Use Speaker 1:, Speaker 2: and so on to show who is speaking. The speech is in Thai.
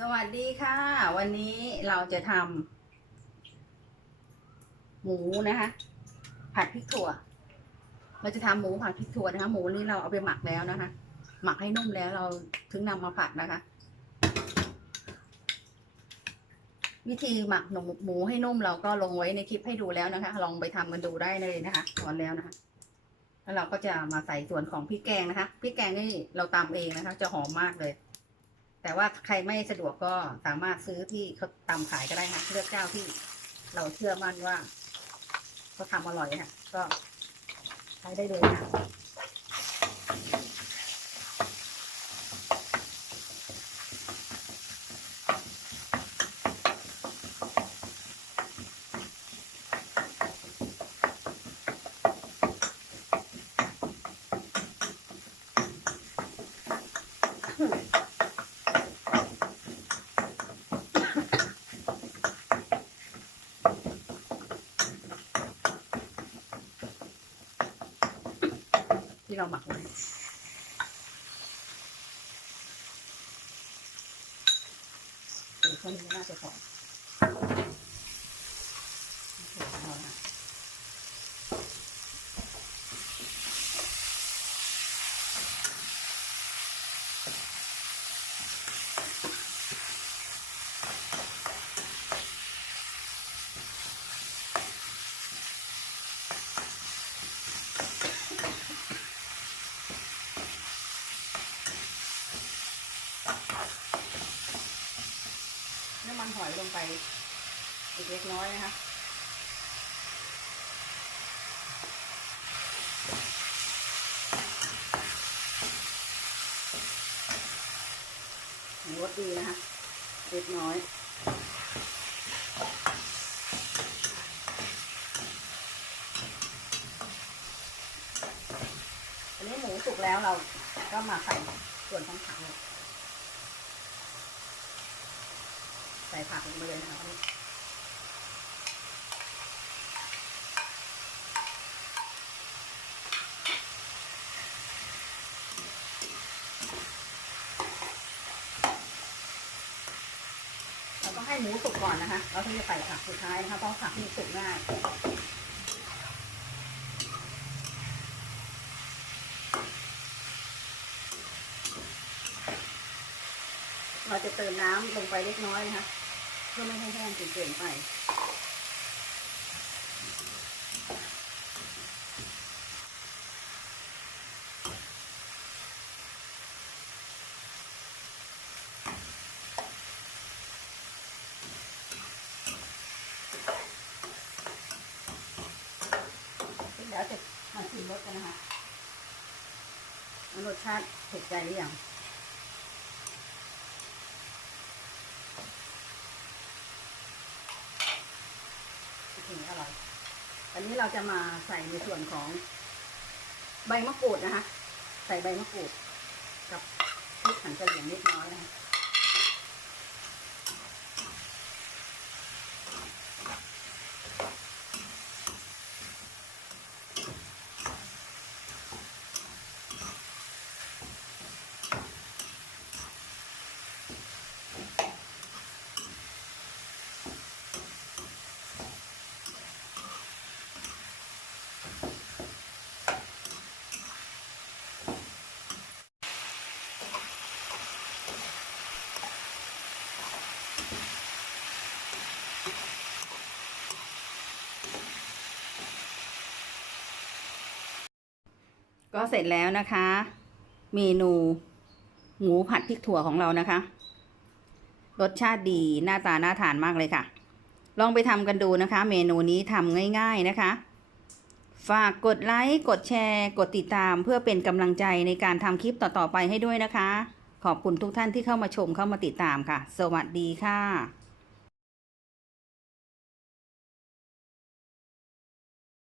Speaker 1: สวัสดีค่ะ วันนี้เราจะทำหมูนะคะ ผัดพริกถั่ว เราจะทำหมูผัดพริกถั่วนะคะ หมูนี้เราเอาไปหมักแล้วนะคะ หมักให้นุ่มแล้วเราถึงนำมาผัดนะคะ วิธีหมักหนูหมูให้นุ่มเราก็ลงไว้ในคลิปให้ดูแล้วนะคะ ลองไปทำกันดูได้เลยนะคะสอนแล้วนะคะ แล้วเราก็จะมาใส่ส่วนของพริกแกงนะคะพริกแกงนี่เราตำเองนะคะ จะหอมมากเลย แต่ว่าใครไม่สะดวกก็สามารถซื้อที่เขาตำขายก็ได้ค่ะเลือกเจ้าที่เราเชื่อมั่นว่าเขาทำอร่อยค่ะก็ใช้ได้เลยนะ ที่เราหมักไว้เดี๋ยวคนนี้น่าจะพอโอเคเอาละน้ำมันหอยลงไปอีกเล็กน้อยนะคะรสดีนะคะเล็กน้อยอันนี้หมูสุกแล้วเราก็มาใส่ส่วนของผักเลยใส่ผักลงไปเลยนะคะเราต้องให้หมูสุกก่อนนะคะ เราถึงจะใส่ผักสุดท้ายนะคะ เพราะผักนี่สุกง่ายเราจะเติมน้ำลงไปเล็กน้อยนะคะ พื่อไม่ให้แห้งจนเกินไปเดี๋ยวจะมาชิมรสกันนะคะว่ารสชาติถูกใจหรือยัง ถึงอร่อย อันนี้เราจะมาใส่ในส่วนของใบมะกรูดนะคะ ใส่ใบมะกรูดกับพริกขันกระเหรี่ยงนิดน้อยนะคะ ก็เสร็จแล้วนะคะ เมนูหมูผัดพริกถั่วของเรานะคะ รสชาติดีหน้าตาน่าทานมากเลยค่ะ ลองไปทำกันดูนะคะ เมนูนี้ทำง่าย ๆนะคะ ฝากกดไลค์กดแชร์ กดติดตามเพื่อเป็นกำลังใจในการทำคลิปต่อๆไปให้ด้วยนะคะ ขอบคุณทุกท่านที่เข้ามาชมเข้ามาติดตามค่ะ สวัสดีค่ะ